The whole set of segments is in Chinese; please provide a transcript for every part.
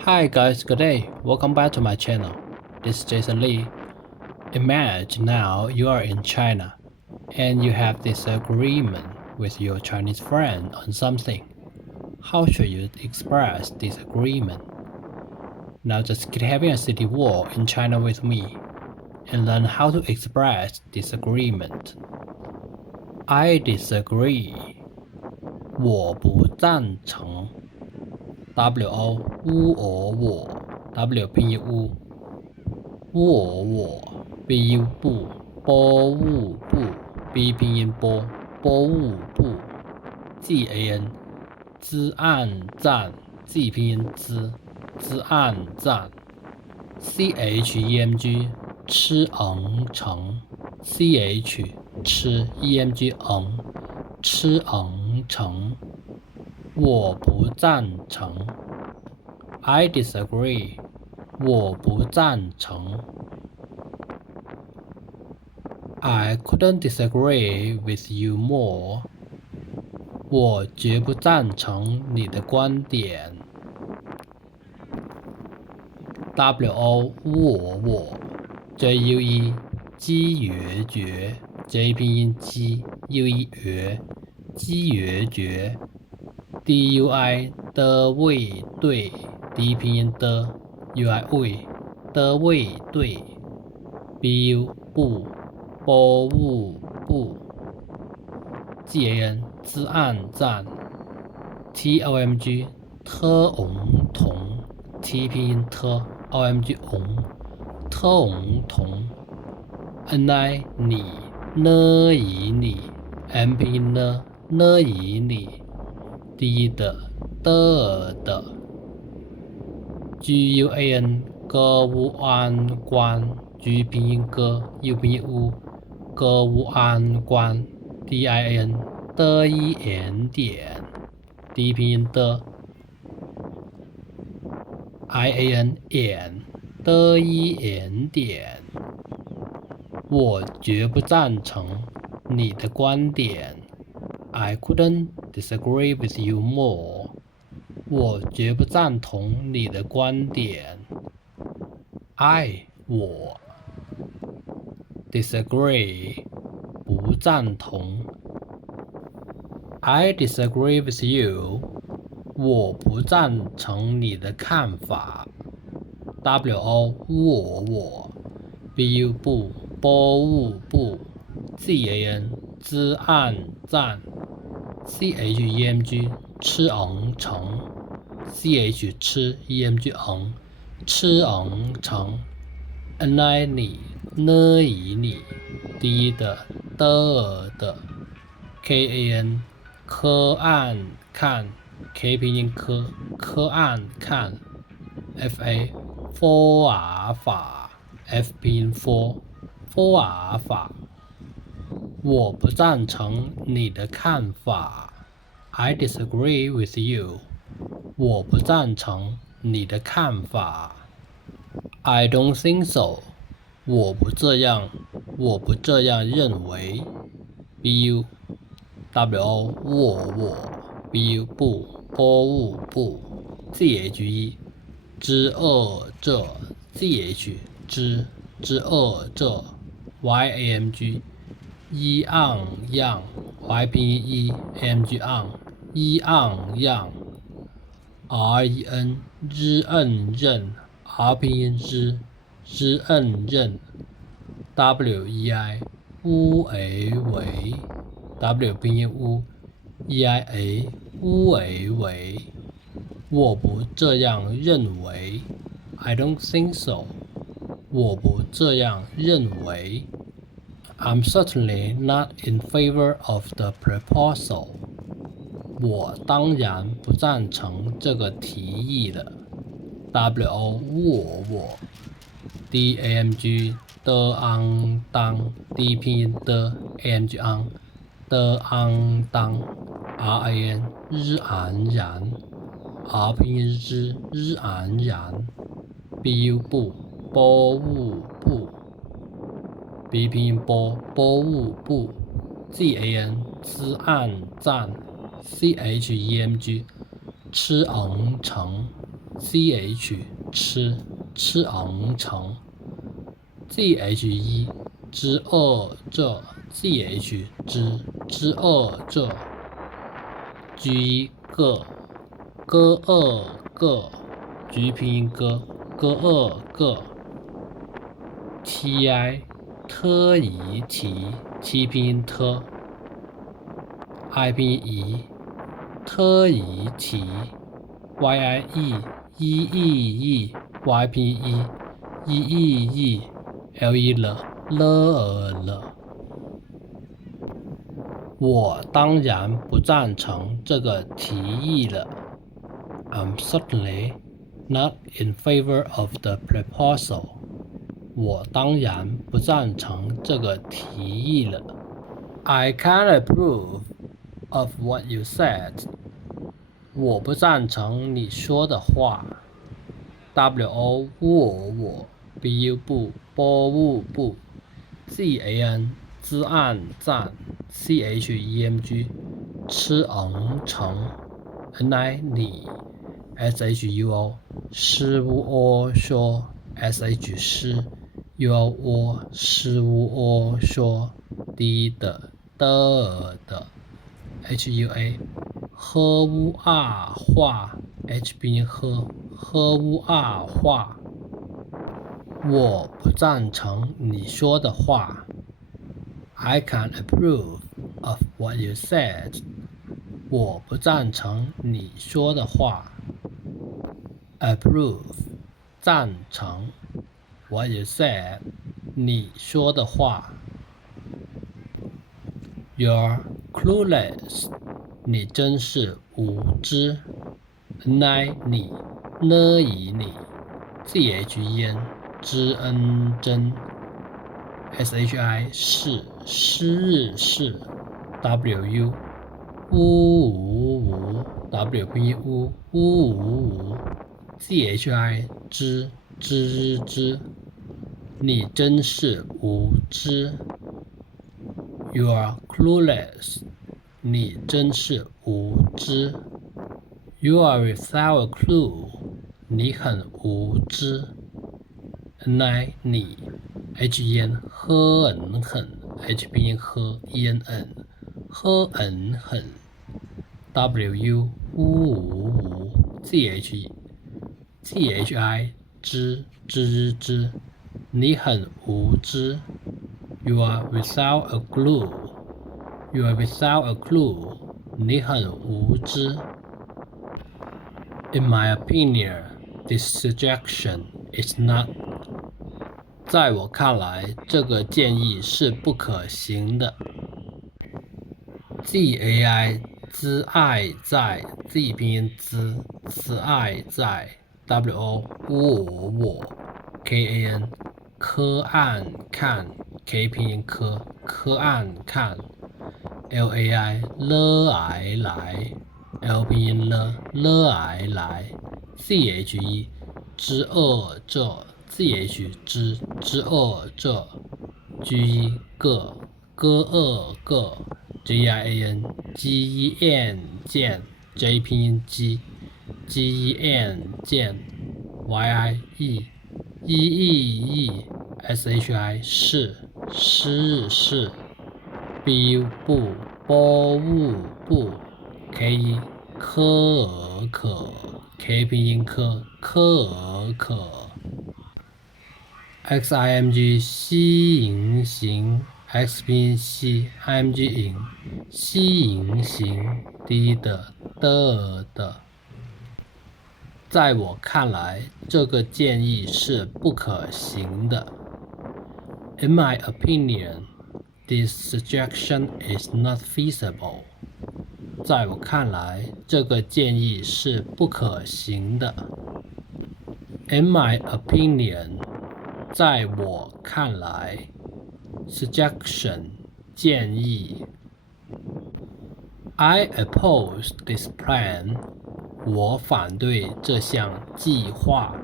Hi guys, good day. Welcome back to my channel. This is Jason Lee. Imagine now you are in China and you have disagreement with your Chinese friend on something. How should you express disagreement? Now just keep having a city war in China with me and learn how to express disagreement. I disagree. 我不赞成。WO 我 W 拼音乌我 BU 不不 B 拼音波不 GAN 资暗赞 G 拼音资暗赞 CHEMG 吃成 CH 吃 EMG 吃成我不赞成 I disagree 我不赞成 I couldn't disagree with you more 我绝不赞成你的观点 WO 我 JUE 激决 J 拼音激 UE 决 DUI 的位对 D 拼音的 UI 位的位对 BU 不GAN 资暗赞 TOMG 特同 T 拼音特 OMG 特同 NI 你呢以你 M 拼音呢以你第的GUAN 歌无安关 G 拼音歌 U 拼音乌歌无安关 DIN 的一点 D 拼音的 IAN 眼的一点我绝不赞成你的观点 I couldn't disagree with you more 我绝不赞同你的观点 I 我 disagree 不赞同 I disagree with you 我不赞成你的看法 WO 我 BU 不GAN 资暗赞 CHEMG 吃成 CH 吃 EMG 吃成 NI 你呢以你第的 KAN 科案看 K 拼音科案看 FA 法 F 拼音法我不赞成你的看法 I disagree with you 我不赞成你的看法 I don't think so 我不这样认为 BU WO 我 BU 不 CHE 这 CH 这 YAMG 一样 Y 拼音 AMG 样 REN 认 R 拼音认 WEI 为 W 拼音EIA 为我不这样认为 I don't think so 我不这样认为 I'm certainly not in favor of the proposal 我当然不赞成这个提议的 WO 我 DAMG 的当 D 拼音的 AMG 的当 RAN 然 R 拼音然 BU 不 B 拼音不 GAN 资暗赞 CHEMG 吃成 ch 吃成 the 之二这 ch 之二这 g 个二个 g 拼音个二个 ti 特宜提 t 拼音特 i 拼音宜特宜提 yi 意 y 拼音意 le 了。我当然不赞成这个提议了。I'm certainly not in favor of the proposal. 我当然不赞成这个提议了。I can't approve of what you said. 我不赞成你说的话。wo 我 bu 不 zan 自暗赞 chemg 吃成 ni 你 shuo 失乌说 sh 失 uo 失乌说的的 hua 喝乌话 h 拼音喝乌话。我不赞成你说的话。I can't approve of what you said. 我不赞成你说的话。Approve 赞成 What you said 你说的话。You're clueless 你真是无知。你呢以你 zhen 知恩真 shi 是 wu 无 w 拼音无 zhi 知你真是无知。You are clueless 你真是无知。You are without a clue 你很无知。你 hen 喝很 h 拼音喝 en 喝很 wu 无 zhi 知你很无知。You are without a clue 你很无知。In my opinion, this suggestion is not. 在我看来，这个建议是不可行的。zai 资爱在 z 拼音资爱在 wo 我 kan 科案看 k 拼音科案看 lai 来 l 拼音来 che 之二这 zh 之二这 g 个二个 gian 见 j 拼音鸡 gen 见 yi 意 shi 是 bu 不 k 可 k 拼音可 ximg 西营行 x 拼音西 img 营西营行的。在我看来，这个建议是不可行的。In my opinion, this suggestion is not feasible. 在我看来，这个建议是不可行的。In my opinion, 在我看来 suggestion 建议 I oppose this plan 我反对这项计划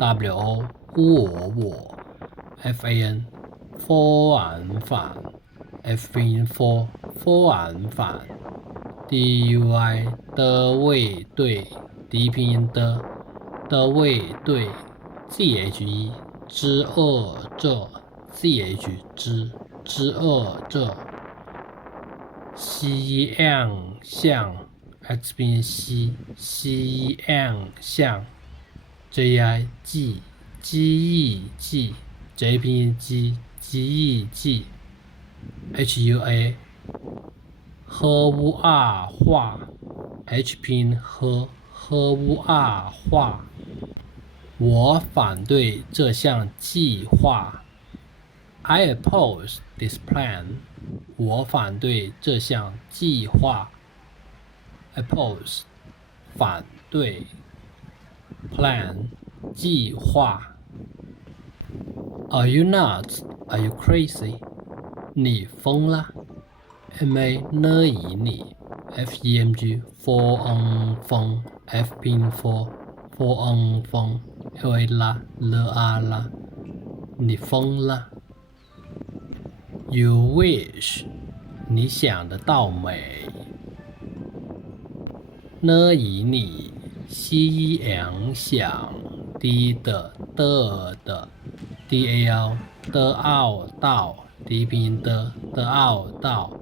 wo 我 fan 反 f 拼音 for 反 dui 的为对 d 拼音的的味对 ZHE 之二这 ZH 之二这西样像 X 边西样像 JI 记忆记 J 边记忆记 HUA 喝乌二话 H 拼喝乌二话，我反对这项计划。I oppose this plan. 我反对这项计划。Oppose 反对 plan 计划。Are you nuts? Are you crazy? 你疯了 ？MA 呢以你 FEMG for 疯 F 拼 for 疯 LA 啦 啦，你疯了。You wish 你想的倒美。呢以你西洋想 D 的 DAO 的奥道 D 拼的奥道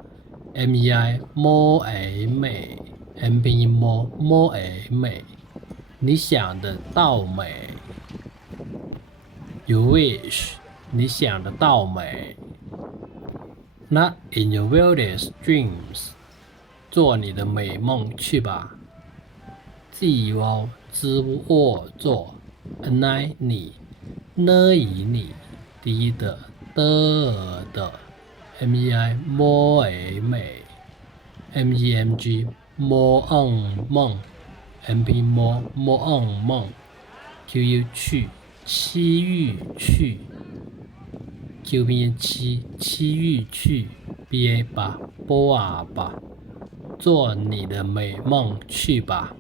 MEI 摸美 M 拼摸美，你想的倒美。You wish 你想的倒美。Not in your wildest dreams 做你的美梦去吧。自我知我做 N 你呢以你低的MEI 摸美 MEMG 摸梦 MP 摸梦 QU 去期域去 Q 边期域去 BA 吧波啊吧，做你的美梦去吧。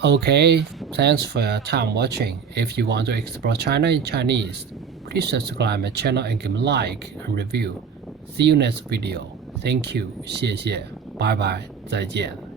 Okay, thanks for your time watching. If you want to explore China in Chinese, please subscribe my channel and give me like and review. See you next video. Thank you. 谢谢，拜拜，再见。